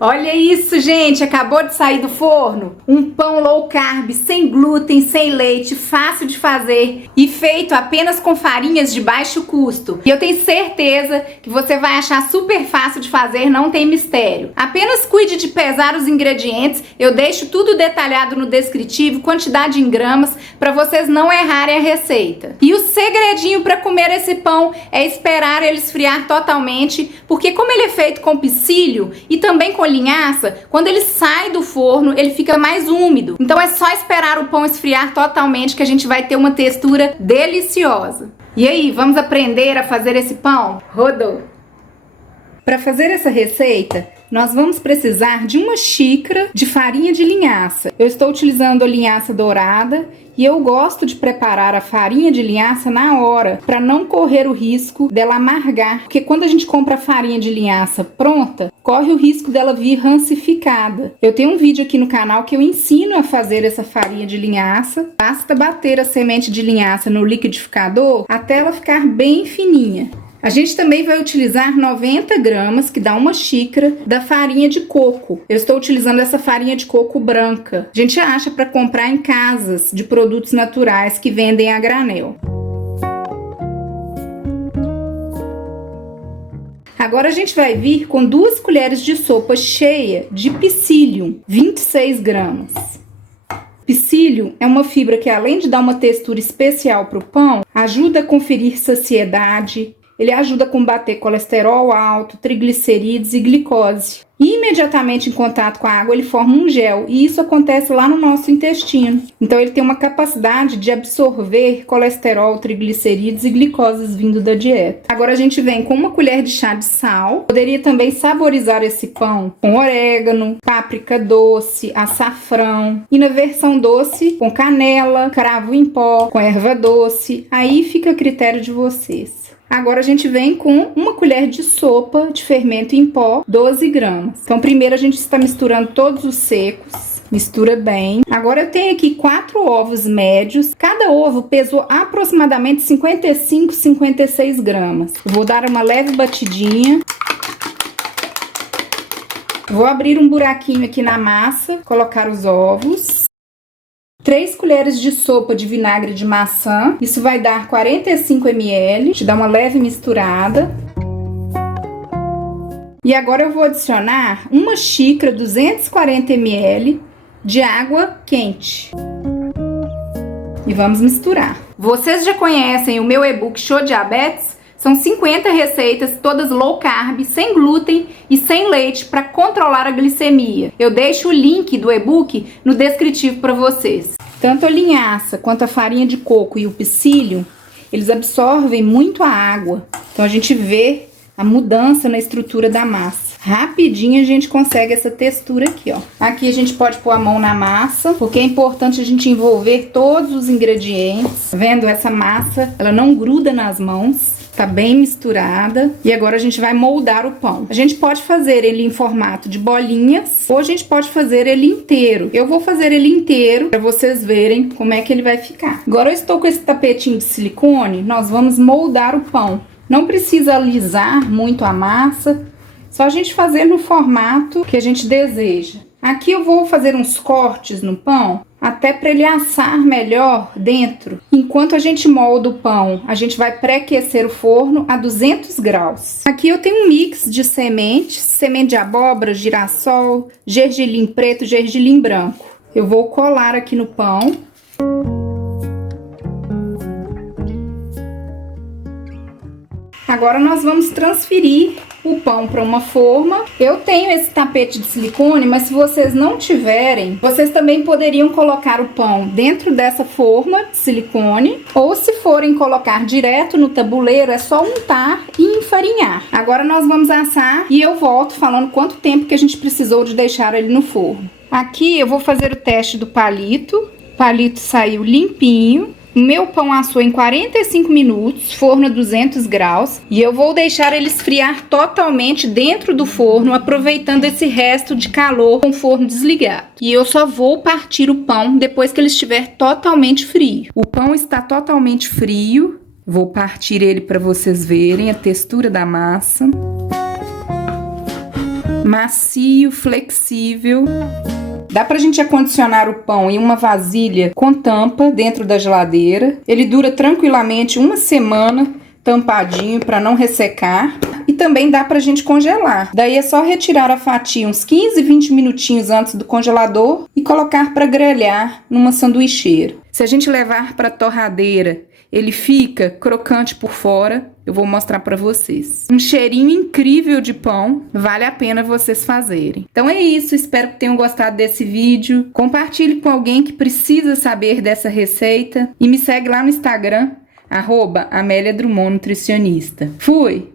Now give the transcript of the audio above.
Olha isso, gente! Acabou de sair do forno. Um pão low carb, sem glúten, sem leite, fácil de fazer e feito apenas com farinhas de baixo custo. E eu tenho certeza que você vai achar super fácil de fazer, não tem mistério. Apenas cuide de pesar os ingredientes. Eu deixo tudo detalhado no descritivo, quantidade em gramas, para vocês não errarem a receita. E o segredinho para comer esse pão é esperar ele esfriar totalmente, porque como ele é feito com psyllium e também com linhaça, quando ele sai do forno, ele fica mais úmido. Então é só esperar o pão esfriar totalmente que a gente vai ter uma textura deliciosa. E aí, vamos aprender a fazer esse pão? Rodou! Para fazer essa receita, nós vamos precisar de uma xícara de farinha de linhaça. Eu estou utilizando a linhaça dourada e eu gosto de preparar a farinha de linhaça na hora, para não correr o risco dela amargar. Porque quando a gente compra a farinha de linhaça pronta, corre o risco dela vir rancificada. Eu tenho um vídeo aqui no canal que eu ensino a fazer essa farinha de linhaça. Basta bater a semente de linhaça no liquidificador até ela ficar bem fininha. A gente também vai utilizar 90 gramas, que dá uma xícara, da farinha de coco. Eu estou utilizando essa farinha de coco branca. A gente acha para comprar em casas de produtos naturais que vendem a granel. Agora a gente vai vir com 2 colheres de sopa cheia de psyllium, 26 gramas. Psyllium é uma fibra que, além de dar uma textura especial para o pão, ajuda a conferir saciedade. Ele ajuda a combater colesterol alto, triglicerídeos e glicose. E imediatamente em contato com a água ele forma um gel, e isso acontece lá no nosso intestino. Então ele tem uma capacidade de absorver colesterol, triglicerídeos e glicoses vindo da dieta. Agora a gente vem com 1 colher de chá de sal. Poderia também saborizar esse pão com orégano, páprica doce, açafrão. E na versão doce, com canela, cravo em pó, com erva doce. Aí fica a critério de vocês. Agora a gente vem com 1 colher de sopa de fermento em pó, 12 gramas. Então primeiro a gente está misturando todos os secos, mistura bem. Agora eu tenho aqui 4 ovos médios, cada ovo pesou aproximadamente 55, 56 gramas. Eu vou dar uma leve batidinha. Vou abrir um buraquinho aqui na massa, colocar os ovos. 3 colheres de sopa de vinagre de maçã, isso vai dar 45 ml, te dá uma leve misturada. E agora eu vou adicionar 1 xícara, 240 ml de água quente. E vamos misturar. Vocês já conhecem o meu e-book Show Diabetes? São 50 receitas, todas low carb, sem glúten e sem leite, para controlar a glicemia. Eu deixo o link do e-book no descritivo para vocês. Tanto a linhaça quanto a farinha de coco e o psyllium, eles absorvem muito a água. Então a gente vê a mudança na estrutura da massa. Rapidinho a gente consegue essa textura aqui, ó. Aqui a gente pode pôr a mão na massa, porque é importante a gente envolver todos os ingredientes. Vendo essa massa, ela não gruda nas mãos. Tá bem misturada. E agora a gente vai moldar o pão. A gente pode fazer ele em formato de bolinhas, ou a gente pode fazer ele inteiro. Eu vou fazer ele inteiro para vocês verem como é que ele vai ficar. Agora eu estou com esse tapetinho de silicone, nós vamos moldar o pão. Não precisa alisar muito a massa, só a gente fazer no formato que a gente deseja. Aqui eu vou fazer uns cortes no pão, até para ele assar melhor dentro. Enquanto a gente molda o pão, a gente vai pré-aquecer o forno a 200 graus. Aqui eu tenho um mix de sementes, semente de abóbora, girassol, gergelim preto, gergelim branco. Eu vou colar aqui no pão. Agora nós vamos transferir o pão para uma forma. Eu tenho esse tapete de silicone, mas se vocês não tiverem, vocês também poderiam colocar o pão dentro dessa forma de silicone, ou se forem colocar direto no tabuleiro, é só untar e enfarinhar. Agora nós vamos assar e eu volto falando quanto tempo que a gente precisou de deixar ele no forno. Aqui eu vou fazer o teste do palito. O palito saiu limpinho. O meu pão assou em 45 minutos, forno a 200 graus, e eu vou deixar ele esfriar totalmente dentro do forno, aproveitando esse resto de calor com o forno desligado. E eu só vou partir o pão depois que ele estiver totalmente frio. O pão está totalmente frio, vou partir ele para vocês verem a textura da massa. macio, flexível. Dá pra gente acondicionar o pão em uma vasilha com tampa dentro da geladeira. Ele dura tranquilamente uma semana tampadinho para não ressecar. E também dá pra gente congelar. Daí é só retirar a fatia uns 15, 20 minutinhos antes do congelador e colocar para grelhar numa sanduicheira. Se a gente levar para torradeira, ele fica crocante por fora. Eu vou mostrar para vocês. Um cheirinho incrível de pão. Vale a pena vocês fazerem. Então é isso. Espero que tenham gostado desse vídeo. Compartilhe com alguém que precisa saber dessa receita. E me segue lá no Instagram, @Amélia Drummond Nutricionista. Fui!